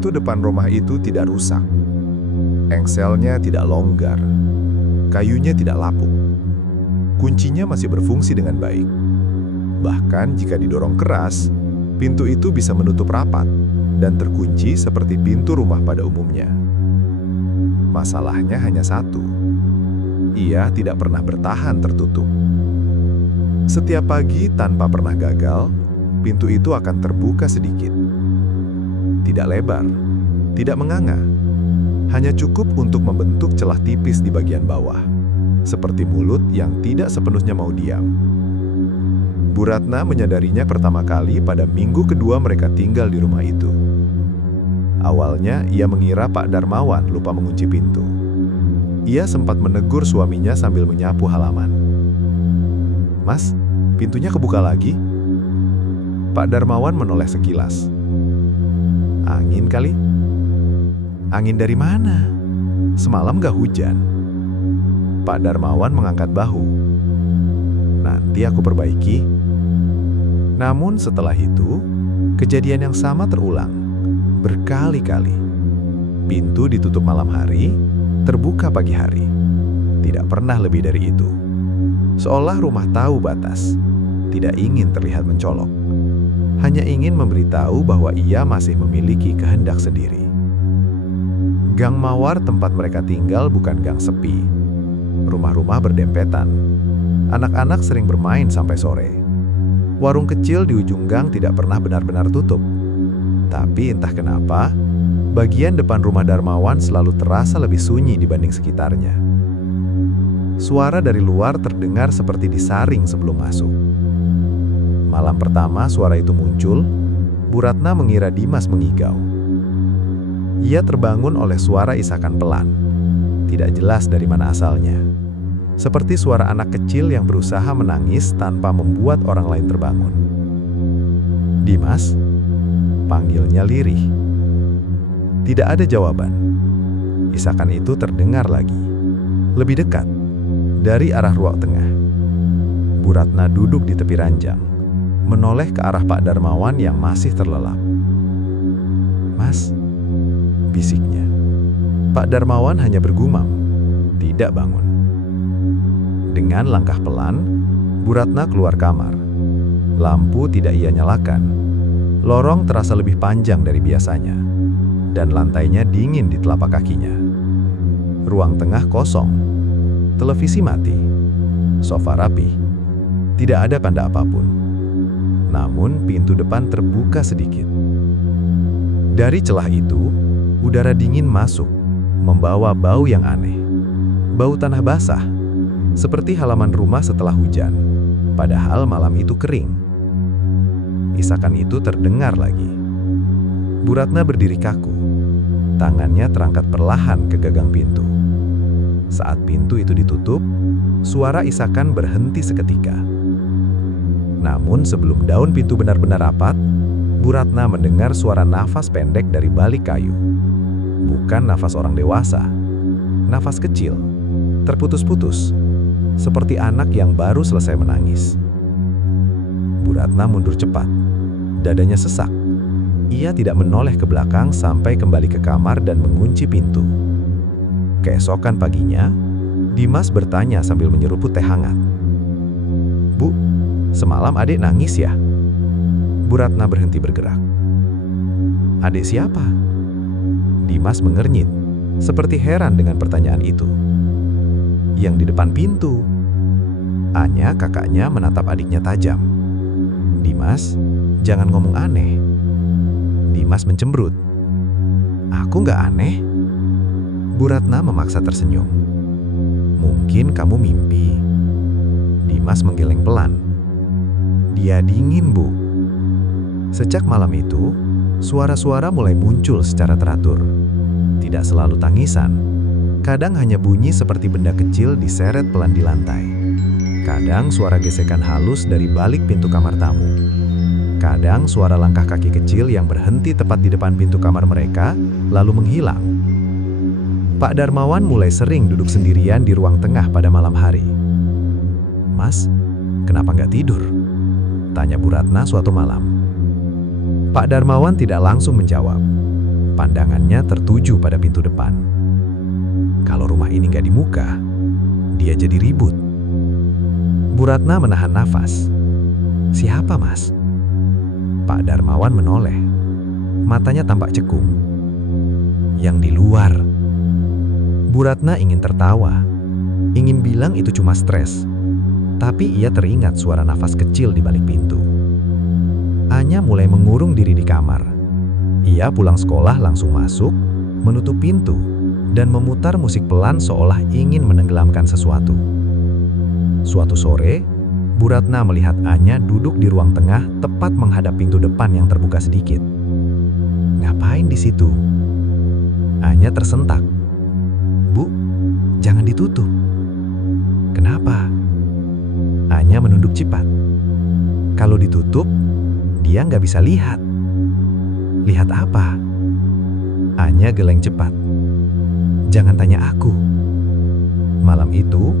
Pintu depan rumah itu tidak rusak. Engselnya tidak longgar. Kayunya tidak lapuk. Kuncinya masih berfungsi dengan baik. Bahkan jika didorong keras, pintu itu bisa menutup rapat dan terkunci seperti pintu rumah pada umumnya. Masalahnya hanya satu. Ia tidak pernah bertahan tertutup. Setiap pagi tanpa pernah gagal, pintu itu akan terbuka sedikit. Tidak lebar, tidak menganga. Hanya cukup untuk membentuk celah tipis di bagian bawah, seperti mulut yang tidak sepenuhnya mau diam. Bu Ratna menyadarinya pertama kali pada minggu kedua mereka tinggal di rumah itu. Awalnya ia mengira Pak Darmawan lupa mengunci pintu. Ia sempat menegur suaminya sambil menyapu halaman. "Mas, pintunya kebuka lagi?" Pak Darmawan menoleh sekilas. "Angin kali?" "Angin dari mana? Semalam gak hujan." Pak Darmawan mengangkat bahu. "Nanti aku perbaiki." Namun setelah itu, kejadian yang sama terulang. Berkali-kali. Pintu ditutup malam hari, terbuka pagi hari. Tidak pernah lebih dari itu. Seolah rumah tahu batas. Tidak ingin terlihat mencolok. Hanya ingin memberitahu bahwa ia masih memiliki kehendak sendiri. Gang Mawar tempat mereka tinggal bukan gang sepi. Rumah-rumah berdempetan. Anak-anak sering bermain sampai sore. Warung kecil di ujung gang tidak pernah benar-benar tutup. Tapi entah kenapa, bagian depan rumah Darmawan selalu terasa lebih sunyi dibanding sekitarnya. Suara dari luar terdengar seperti disaring sebelum masuk. Malam pertama suara itu muncul, Bu Ratna mengira Dimas mengigau. Ia terbangun oleh suara isakan pelan. Tidak jelas dari mana asalnya. Seperti suara anak kecil yang berusaha menangis tanpa membuat orang lain terbangun. "Dimas?" panggilnya lirih. Tidak ada jawaban. Isakan itu terdengar lagi. Lebih dekat, dari arah ruang tengah. Bu Ratna duduk di tepi ranjang, menoleh ke arah Pak Darmawan yang masih terlelap. "Mas?" bisiknya. Pak Darmawan hanya bergumam, tidak bangun. Dengan langkah pelan, Bu Ratna keluar kamar. Lampu tidak ia nyalakan. Lorong terasa lebih panjang dari biasanya, dan lantainya dingin di telapak kakinya. Ruang tengah kosong, televisi mati, sofa rapi, tidak ada tanda apapun. Namun pintu depan terbuka sedikit. Dari celah itu, udara dingin masuk, membawa bau yang aneh. Bau tanah basah, seperti halaman rumah setelah hujan, padahal malam itu kering. Isakan itu terdengar lagi. Bu Ratna berdiri kaku. Tangannya terangkat perlahan ke gagang pintu. Saat pintu itu ditutup, suara isakan berhenti seketika. Namun sebelum daun pintu benar-benar rapat, Bu Ratna mendengar suara nafas pendek dari balik kayu. Bukan nafas orang dewasa. Nafas kecil, terputus-putus, seperti anak yang baru selesai menangis. Bu Ratna mundur cepat. Dadanya sesak. Ia tidak menoleh ke belakang sampai kembali ke kamar dan mengunci pintu. Keesokan paginya, Dimas bertanya sambil menyeruput teh hangat. "Bu, semalam adik nangis ya?" Bu Ratna berhenti bergerak. "Adik siapa?" Dimas mengernyit, seperti heran dengan pertanyaan itu. "Yang di depan pintu." Anya, kakaknya, menatap adiknya tajam. "Dimas, jangan ngomong aneh." Dimas mencemberut. "Aku nggak aneh." Bu Ratna memaksa tersenyum. "Mungkin kamu mimpi." Dimas menggeleng pelan. "Dia dingin, Bu." Sejak malam itu, suara-suara mulai muncul secara teratur. Tidak selalu tangisan. Kadang hanya bunyi seperti benda kecil diseret pelan di lantai. Kadang suara gesekan halus dari balik pintu kamar tamu. Kadang suara langkah kaki kecil yang berhenti tepat di depan pintu kamar mereka, lalu menghilang. Pak Darmawan mulai sering duduk sendirian di ruang tengah pada malam hari. "Mas, kenapa nggak tidur?" tanya Bu Ratna suatu malam. Pak Darmawan tidak langsung menjawab. Pandangannya tertuju pada pintu depan. Kalau rumah ini nggak dibuka, dia jadi ribut. Bu Ratna menahan nafas. "Siapa, Mas?" Pak Darmawan menoleh. Matanya tampak cekung. "Yang di luar." Bu Ratna ingin tertawa. Ingin bilang itu cuma stres. Tapi ia teringat suara nafas kecil di balik pintu. Anya mulai mengurung diri di kamar. Ia pulang sekolah langsung masuk, menutup pintu, dan memutar musik pelan seolah ingin menenggelamkan sesuatu. Suatu sore, Bu Ratna melihat Anya duduk di ruang tengah tepat menghadap pintu depan yang terbuka sedikit. "Ngapain di situ?" Anya tersentak. "Bu, jangan ditutup." "Kenapa?" Anya menunduk cepat. "Kalau ditutup, dia nggak bisa lihat." "Lihat apa?" Anya geleng cepat. "Jangan tanya aku." Malam itu,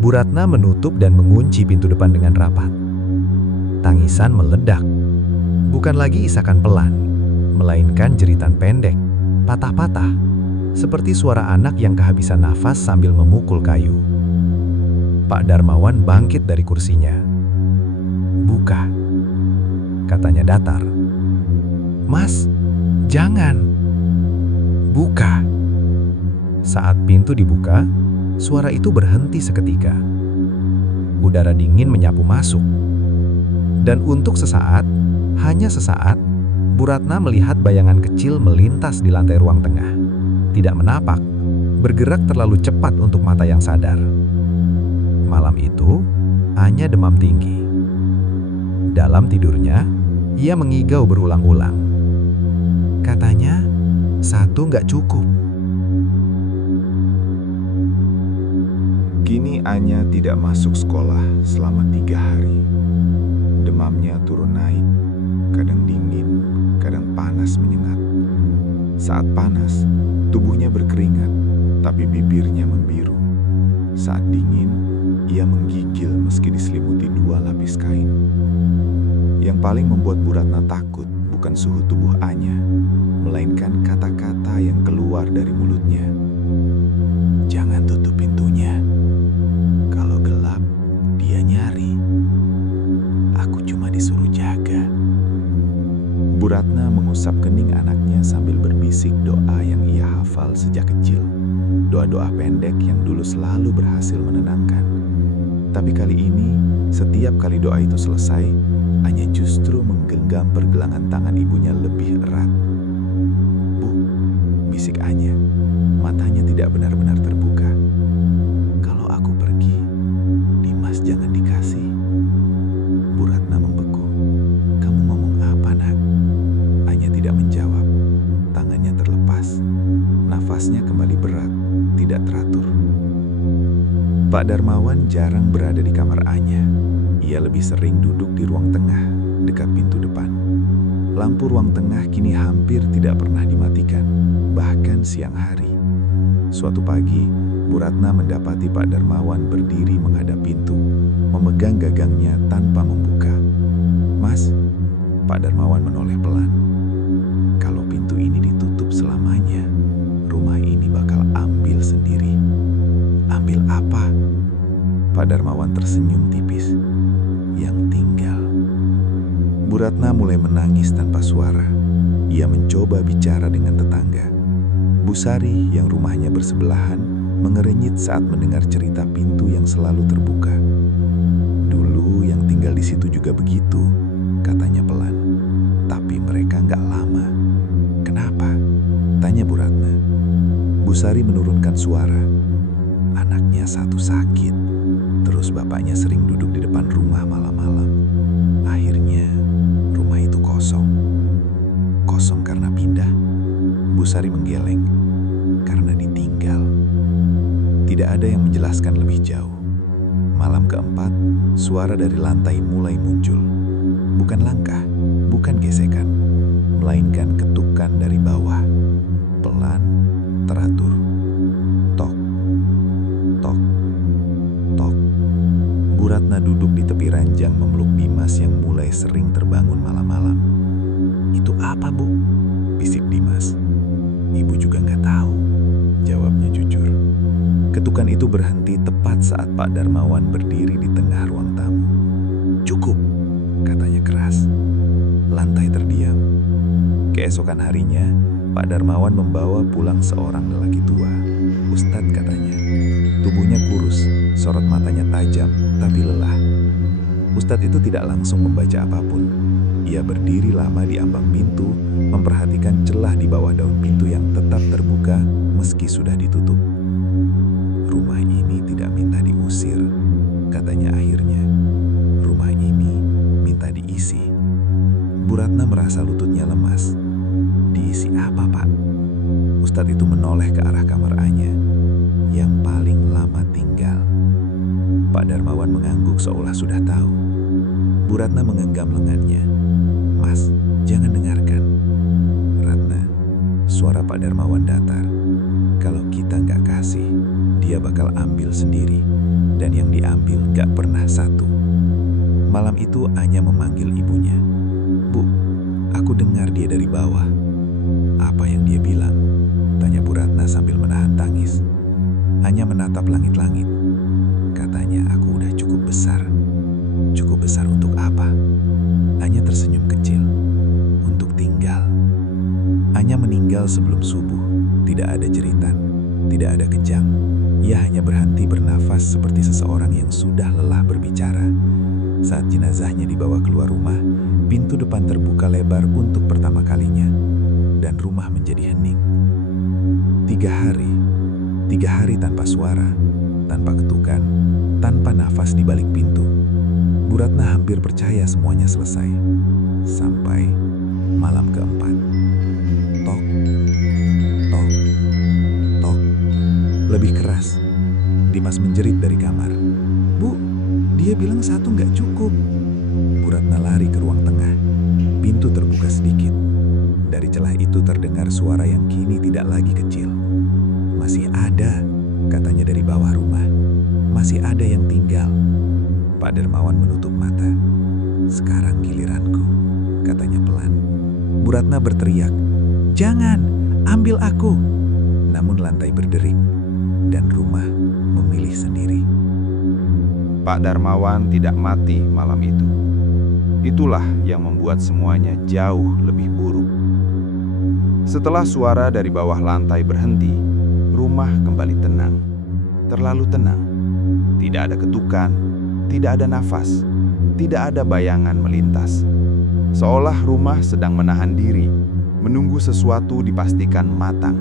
Bu Ratna menutup dan mengunci pintu depan dengan rapat. Tangisan meledak. Bukan lagi isakan pelan, melainkan jeritan pendek, patah-patah, seperti suara anak yang kehabisan nafas sambil memukul kayu. Pak Darmawan bangkit dari kursinya. "Buka," katanya datar. "Mas, jangan." "Buka." Saat pintu dibuka, suara itu berhenti seketika. Udara dingin menyapu masuk. Dan untuk sesaat, hanya sesaat, Bu Ratna melihat bayangan kecil melintas di lantai ruang tengah. Tidak menapak, bergerak terlalu cepat untuk mata yang sadar. Malam itu, Anya demam tinggi. Dalam tidurnya, ia mengigau berulang-ulang. Katanya, satu nggak cukup. Kini Anya tidak masuk sekolah selama 3 hari. Demamnya turun naik, kadang dingin, kadang panas menyengat. Saat panas, tubuhnya berkeringat, tapi bibirnya membiru. Saat dingin, ia menggigil meski diselimuti 2 lapis kain. Yang paling membuat Bu Ratna takut bukan suhu tubuh Anya, melainkan kata-kata yang keluar dari mulutnya. "Jangan tutup pintunya. Kalau gelap, dia nyari. Aku cuma disuruh jaga." Bu Ratna mengusap kening anaknya sambil berbisik doa yang ia hafal sejak kecil. Doa-doa pendek yang dulu selalu berhasil menenangkan. Tapi kali ini, setiap kali doa itu selesai, Anya justru menggenggam pergelangan tangan ibunya lebih erat. "Bu," bisik Anya, matanya tidak benar-benar terbuka. "Kalau aku pergi, Dimas jangan dikasih." Bu Ratna membeku. "Kamu ngomong apa, Nak?" Anya tidak menjawab. Tangannya terlepas. Nafasnya kembali berat, tidak teratur. Pak Darmawan jarang berada di kamar Anya. Ia lebih sering duduk di ruang tengah, dekat pintu depan. Lampu ruang tengah kini hampir tidak pernah dimatikan, bahkan siang hari. Suatu pagi, Bu Ratna mendapati Pak Darmawan berdiri menghadap pintu, memegang gagangnya tanpa membuka. "Mas," Pak Darmawan menoleh pelan. "Kalau pintu ini ditutup selamanya, rumah ini bakal ambil sendiri." "Ambil apa?" Pak Darmawan tersenyum tipis. "Yang tinggal." Bu Ratna mulai menangis tanpa suara. Ia mencoba bicara dengan tetangga. Bu Sari yang rumahnya bersebelahan mengerenyit saat mendengar cerita pintu yang selalu terbuka. "Dulu yang tinggal di situ juga begitu," katanya pelan. "Tapi mereka nggak lama." "Kenapa?" tanya Bu Ratna. Bu Sari menurunkan suara. "Anaknya satu sakit, terus bapaknya sering duduk di depan rumah malam-malam. Akhirnya rumah itu kosong." "Kosong karena pindah?" Bu Sari menggeleng. "Karena ditinggal." Tidak ada yang menjelaskan lebih jauh. Malam keempat, suara dari lantai mulai muncul. Bukan langkah, bukan gesekan, melainkan ketukan dari bawah. Pelan, teratur. Tok, tok, tok. Bu Ratna duduk di tepi ranjang memeluk Dimas yang mulai sering terbangun malam-malam. "Itu apa, Bu?" bisik Dimas. Ibu juga nggak tahu, jawabnya jujur. Ketukan itu berhenti tepat saat Pak Darmawan berdiri di tengah ruang tamu. Cukup, katanya keras. Lantai terdiam. Keesokan harinya, Pak Darmawan membawa pulang seorang lelaki tua. Ustadz katanya. Tubuhnya kurus, sorot matanya tajam, tapi lelah. Ustadz itu tidak langsung membaca apapun. Ia berdiri lama di ambang pintu, memperhatikan celah di bawah daun pintu yang tetap terbuka meski sudah ditutup. Rumah ini tidak minta diusir, katanya akhirnya. Rumah ini minta diisi. Bu Ratna merasa lututnya lemas. Diisi apa, Pak? Ustadz itu menoleh ke arah kamar Anya, yang paling lama tinggal. Pak Darmawan mengangguk seolah sudah tahu. Bu Ratna menggenggam lengannya. Mas, jangan dengarkan. Ratna, suara Pak Darmawan datar. Kalau kita nggak kasih, dia bakal ambil sendiri. Dan yang diambil nggak pernah satu. Malam itu Anya memanggil ibunya. Bu, aku dengar dia dari bawah. Apa yang dia bilang? Tanya Bu Ratna sambil menahan tangis. Anya menatap langit-langit. Katanya aku udah cukup besar. Cukup besar untuk apa? Anya tersenyum kecil. Untuk tinggal. Anya meninggal sebelum subuh. Tidak ada jeritan. Tidak ada kejang. Ia hanya berhenti bernafas seperti seseorang yang sudah lelah berbicara. Saat jenazahnya dibawa keluar rumah, pintu depan terbuka lebar untuk pertama kalinya. Dan rumah menjadi hening. 3 hari tanpa suara, tanpa ketukan, tanpa nafas di balik pintu. Bu Ratna hampir percaya semuanya selesai. Sampai malam keempat. Tok, tok, tok. Lebih keras. Dimas menjerit dari kamar. Bu, dia bilang 1 nggak cukup. Bu Ratna lari ke ruang tengah. Pintu terbuka sedikit. Dari celah itu terdengar suara yang kini tidak lagi kecil. Masih ada, katanya dari bawah rumah. Masih ada yang tinggal. Pak Darmawan menutup mata. Sekarang giliranku, katanya pelan. Bu Ratna berteriak, jangan, ambil aku. Namun lantai berderik, dan rumah memilih sendiri. Pak Darmawan tidak mati malam itu. Itulah yang membuat semuanya jauh lebih buruk. Setelah suara dari bawah lantai berhenti, rumah kembali tenang. Terlalu tenang. Tidak ada ketukan, tidak ada nafas, tidak ada bayangan melintas. Seolah rumah sedang menahan diri, menunggu sesuatu dipastikan matang.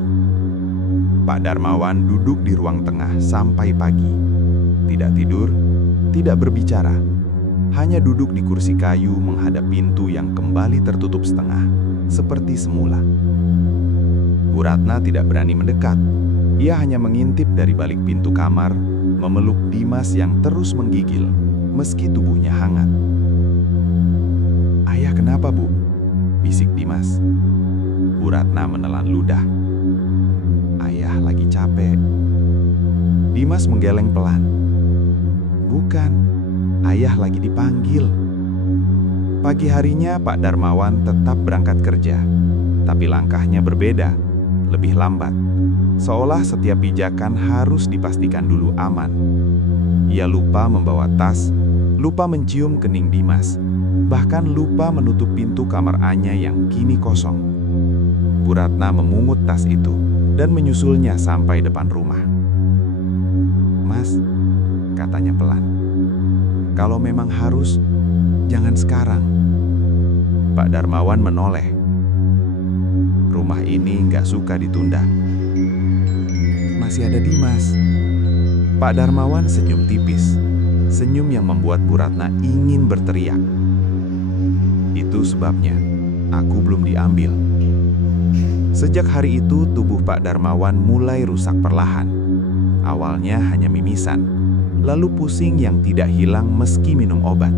Pak Darmawan duduk di ruang tengah sampai pagi. Tidak tidur, tidak berbicara. Hanya duduk di kursi kayu menghadap pintu yang kembali tertutup setengah, seperti semula. Bu Ratna tidak berani mendekat. Ia hanya mengintip dari balik pintu kamar, memeluk Dimas yang terus menggigil, meski tubuhnya hangat. "Ayah kenapa, Bu?" bisik Dimas. Bu Ratna menelan ludah. "Ayah lagi capek." Dimas menggeleng pelan. "Bukan, ayah lagi dipanggil." Pagi harinya Pak Darmawan tetap berangkat kerja, tapi langkahnya berbeda, lebih lambat. Seolah setiap pijakan harus dipastikan dulu aman. Ia lupa membawa tas, lupa mencium kening Dimas, bahkan lupa menutup pintu kamar Anya yang kini kosong. Bu Ratna memungut tas itu dan menyusulnya sampai depan rumah. "Mas," katanya pelan, "kalau memang harus, jangan sekarang." Pak Darmawan menoleh. Rumah ini nggak suka ditunda. "Masih ada Dimas." Pak Darmawan senyum tipis, senyum yang membuat Bu Ratna ingin berteriak. "Itu sebabnya aku belum diambil." Sejak hari itu tubuh Pak Darmawan mulai rusak perlahan. Awalnya hanya mimisan, lalu pusing yang tidak hilang meski minum obat.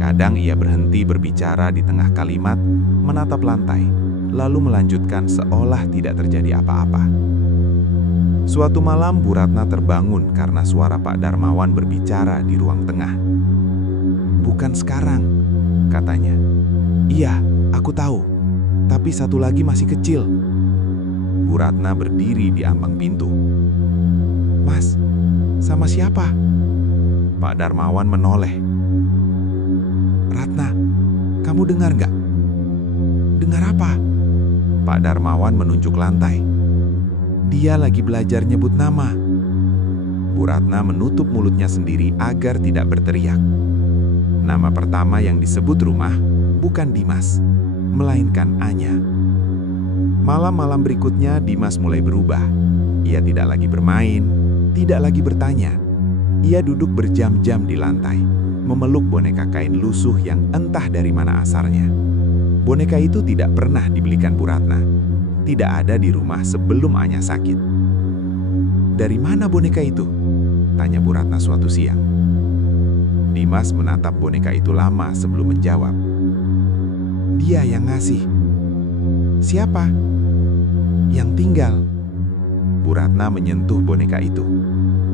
Kadang ia berhenti berbicara di tengah kalimat, menatap lantai, lalu melanjutkan seolah tidak terjadi apa-apa. Suatu malam Bu Ratna terbangun karena suara Pak Darmawan berbicara di ruang tengah. "Bukan sekarang," katanya. "Iya, aku tahu. Tapi satu lagi masih kecil." Bu Ratna berdiri di ambang pintu. "Mas, sama siapa?" Pak Darmawan menoleh. "Ratna, kamu dengar nggak?" "Dengar apa?" Pak Darmawan menunjuk lantai. "Dia lagi belajar nyebut nama." Bu Ratna menutup mulutnya sendiri agar tidak berteriak. Nama pertama yang disebut rumah bukan Dimas, melainkan Anya. Malam-malam berikutnya Dimas mulai berubah. Ia tidak lagi bermain, tidak lagi bertanya. Ia duduk berjam-jam di lantai, memeluk boneka kain lusuh yang entah dari mana asalnya. Boneka itu tidak pernah dibelikan Bu Ratna. Tidak ada di rumah sebelum Anya sakit. "Dari mana boneka itu?" tanya Bu Ratna suatu siang. Dimas menatap boneka itu lama sebelum menjawab. "Dia yang ngasih." "Siapa?" "Yang tinggal." Bu Ratna menyentuh boneka itu.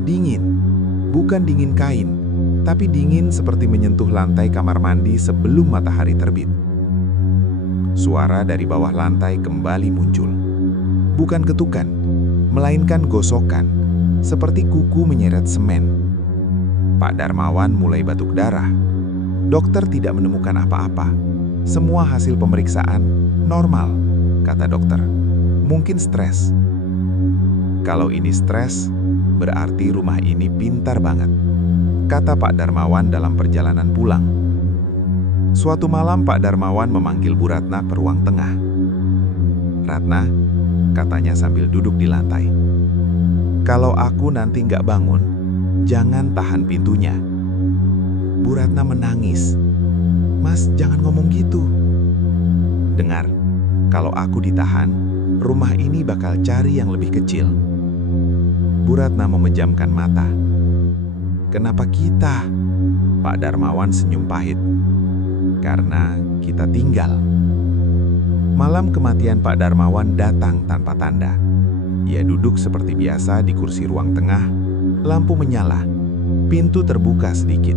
Dingin, bukan dingin kain, tapi dingin seperti menyentuh lantai kamar mandi sebelum matahari terbit. Suara dari bawah lantai kembali muncul. Bukan ketukan, melainkan gosokan, seperti kuku menyeret semen. Pak Darmawan mulai batuk darah. Dokter tidak menemukan apa-apa. Semua hasil pemeriksaan normal, kata dokter. Mungkin stres. Kalau ini stres, berarti rumah ini pintar banget, kata Pak Darmawan dalam perjalanan pulang. Suatu malam Pak Darmawan memanggil Bu Ratna ke ruang tengah. "Ratna," katanya sambil duduk di lantai. "Kalau aku nanti nggak bangun, jangan tahan pintunya." Bu Ratna menangis. "Mas, jangan ngomong gitu." "Dengar, kalau aku ditahan, rumah ini bakal cari yang lebih kecil." Bu Ratna memejamkan mata. "Kenapa kita?" Pak Darmawan senyum pahit. "Karena kita tinggal." Malam kematian Pak Darmawan datang tanpa tanda. Ia duduk seperti biasa di kursi ruang tengah. Lampu menyala, pintu terbuka sedikit.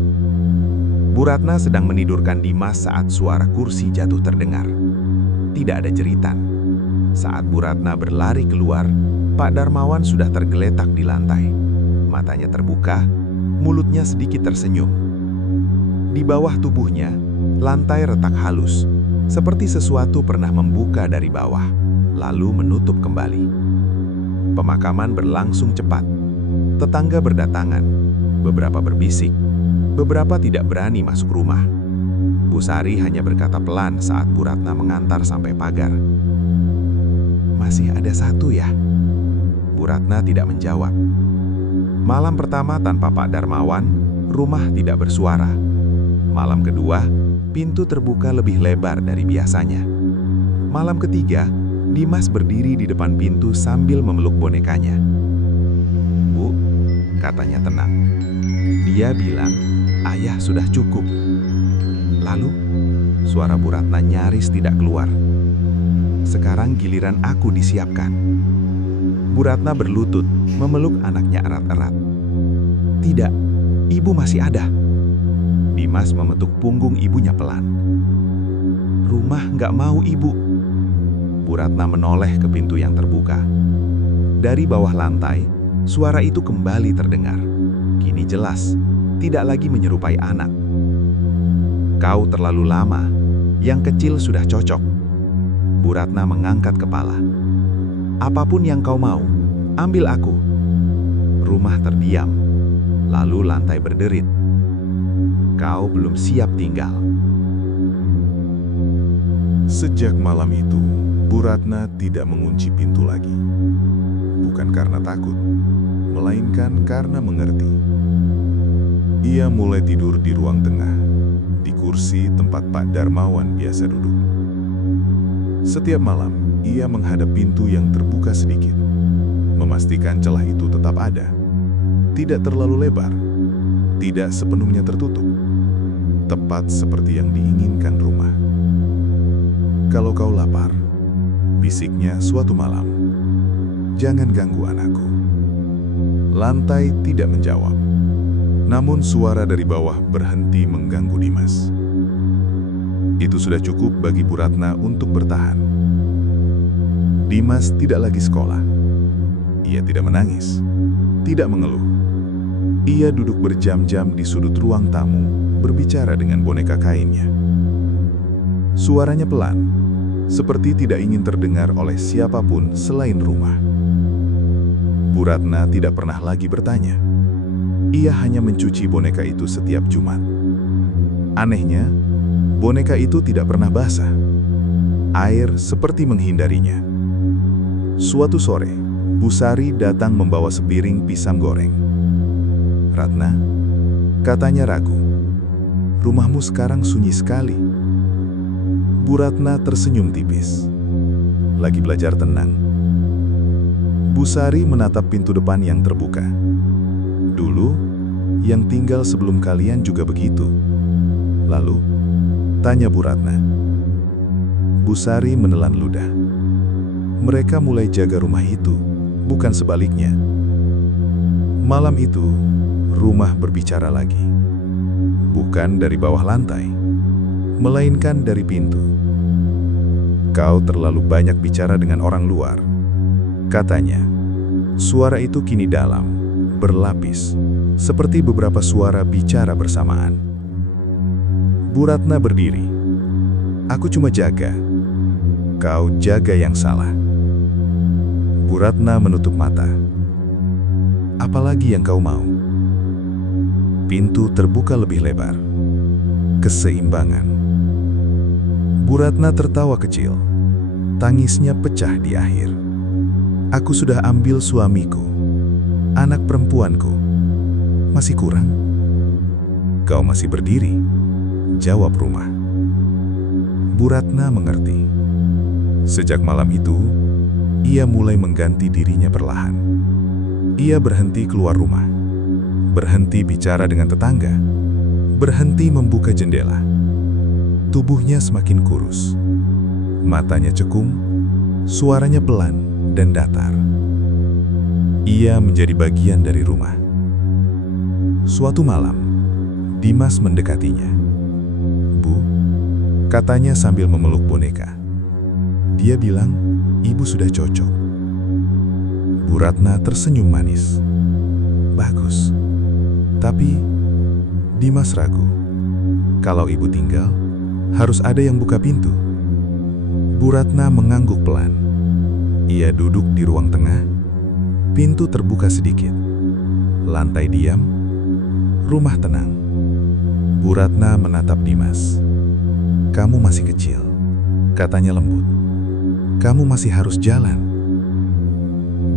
Bu Ratna sedang menidurkan Dimas saat suara kursi jatuh terdengar. Tidak ada jeritan. Saat Bu Ratna berlari keluar, Pak Darmawan sudah tergeletak di lantai. Matanya terbuka, mulutnya sedikit tersenyum. Di bawah tubuhnya, lantai retak halus, seperti sesuatu pernah membuka dari bawah, lalu menutup kembali. Pemakaman berlangsung cepat. Tetangga berdatangan, beberapa berbisik, beberapa tidak berani masuk rumah. Bu Sari hanya berkata pelan saat Bu Ratna mengantar sampai pagar. "Masih ada satu ya?" Bu Ratna tidak menjawab. Malam pertama tanpa Pak Darmawan, rumah tidak bersuara. Malam kedua, pintu terbuka lebih lebar dari biasanya. Malam ketiga, Dimas berdiri di depan pintu sambil memeluk bonekanya. "Bu," katanya tenang. Dia bilang, "Ayah sudah cukup." Lalu, suara Bu Ratna nyaris tidak keluar. "Sekarang giliran aku disiapkan." Bu Ratna berlutut, memeluk anaknya erat-erat. "Tidak, ibu masih ada." Dimas memetuk punggung ibunya pelan. "Rumah nggak mau ibu." Bu Ratna menoleh ke pintu yang terbuka. Dari bawah lantai, suara itu kembali terdengar. Kini jelas, tidak lagi menyerupai anak. "Kau terlalu lama, yang kecil sudah cocok." Bu Ratna mengangkat kepala. "Apapun yang kau mau, ambil aku." Rumah terdiam, lalu lantai berderit. "Kau belum siap tinggal." Sejak malam itu, Bu Ratna tidak mengunci pintu lagi. Bukan karena takut, melainkan karena mengerti. Ia mulai tidur di ruang tengah, di kursi tempat Pak Darmawan biasa duduk. Setiap malam, ia menghadap pintu yang terbuka sedikit, memastikan celah itu tetap ada. Tidak terlalu lebar, tidak sepenuhnya tertutup. Tepat seperti yang diinginkan rumah. "Kalau kau lapar," bisiknya suatu malam, "jangan ganggu anakku." Lantai tidak menjawab. Namun suara dari bawah berhenti mengganggu Dimas. Itu sudah cukup bagi Bu Ratna untuk bertahan. Dimas tidak lagi sekolah. Ia tidak menangis, tidak mengeluh. Ia duduk berjam-jam di sudut ruang tamu, berbicara dengan boneka kainnya. Suaranya pelan, seperti tidak ingin terdengar oleh siapapun selain rumah. Bu Ratna tidak pernah lagi bertanya. Ia hanya mencuci boneka itu setiap Jumat. Anehnya, boneka itu tidak pernah basah. Air seperti menghindarinya. Suatu sore, Bu Sari datang membawa sepiring pisang goreng. "Ratna," katanya ragu, "rumahmu sekarang sunyi sekali." Bu Ratna tersenyum tipis. "Lagi belajar tenang." Bu Sari menatap pintu depan yang terbuka. "Dulu, yang tinggal sebelum kalian juga begitu." "Lalu?" tanya Bu Ratna. Bu Sari menelan ludah. "Mereka mulai jaga rumah itu, bukan sebaliknya." Malam itu, rumah berbicara lagi. Bukan dari bawah lantai, melainkan dari pintu. "Kau terlalu banyak bicara dengan orang luar," katanya. Suara itu kini dalam, berlapis, seperti beberapa suara bicara bersamaan. Bu Ratna berdiri. "Aku cuma jaga. Kau jaga yang salah." Bu Ratna menutup mata. "Apalagi yang kau mau?" Pintu terbuka lebih lebar. Keseimbangan. Bu Ratna tertawa kecil. Tangisnya pecah di akhir. "Aku sudah ambil suamiku, anak perempuanku. Masih kurang?" "Kau masih berdiri," jawab rumah. Bu Ratna mengerti. Sejak malam itu, ia mulai mengganti dirinya perlahan. Ia berhenti keluar rumah, berhenti bicara dengan tetangga, berhenti membuka jendela. Tubuhnya semakin kurus. Matanya cekung, suaranya pelan dan datar. Ia menjadi bagian dari rumah. Suatu malam, Dimas mendekatinya. "Bu," katanya sambil memeluk boneka. Dia bilang, "Ibu sudah cocok." Bu Ratna tersenyum manis. "Bagus." Tapi Dimas ragu. "Kalau ibu tinggal, harus ada yang buka pintu." Bu Ratna mengangguk pelan. Ia duduk di ruang tengah. Pintu terbuka sedikit. Lantai diam. Rumah tenang. Bu Ratna menatap Dimas. "Kamu masih kecil," katanya lembut. "Kamu masih harus jalan."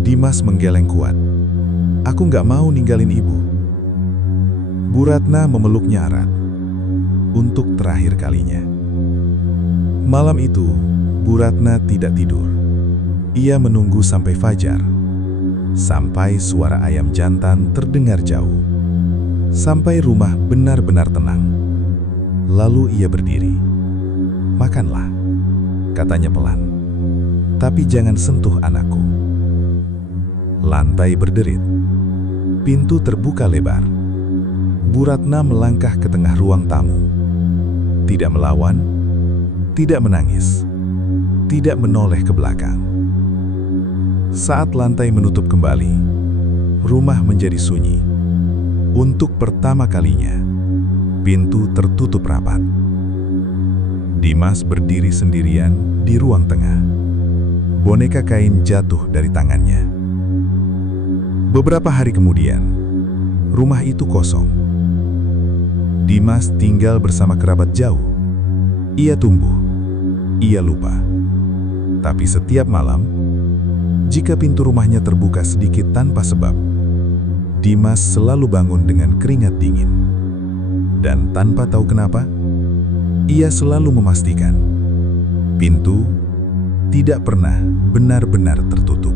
Dimas menggeleng kuat. "Aku nggak mau ninggalin ibu." Bu Ratna memeluknya erat. Untuk terakhir kalinya. Malam itu, Bu Ratna tidak tidur. Ia menunggu sampai fajar. Sampai suara ayam jantan terdengar jauh. Sampai rumah benar-benar tenang. Lalu ia berdiri. "Makanlah," katanya pelan. "Tapi jangan sentuh anakku." Lantai berderit. Pintu terbuka lebar. Bu Ratna melangkah ke tengah ruang tamu. Tidak melawan, tidak menangis, tidak menoleh ke belakang. Saat lantai menutup kembali, rumah menjadi sunyi. Untuk pertama kalinya, pintu tertutup rapat. Dimas berdiri sendirian di ruang tengah. Boneka kain jatuh dari tangannya. Beberapa hari kemudian, rumah itu kosong. Dimas tinggal bersama kerabat jauh. Ia tumbuh, ia lupa. Tapi setiap malam, jika pintu rumahnya terbuka sedikit tanpa sebab, Dimas selalu bangun dengan keringat dingin. Dan tanpa tahu kenapa, ia selalu memastikan pintu tidak pernah benar-benar tertutup.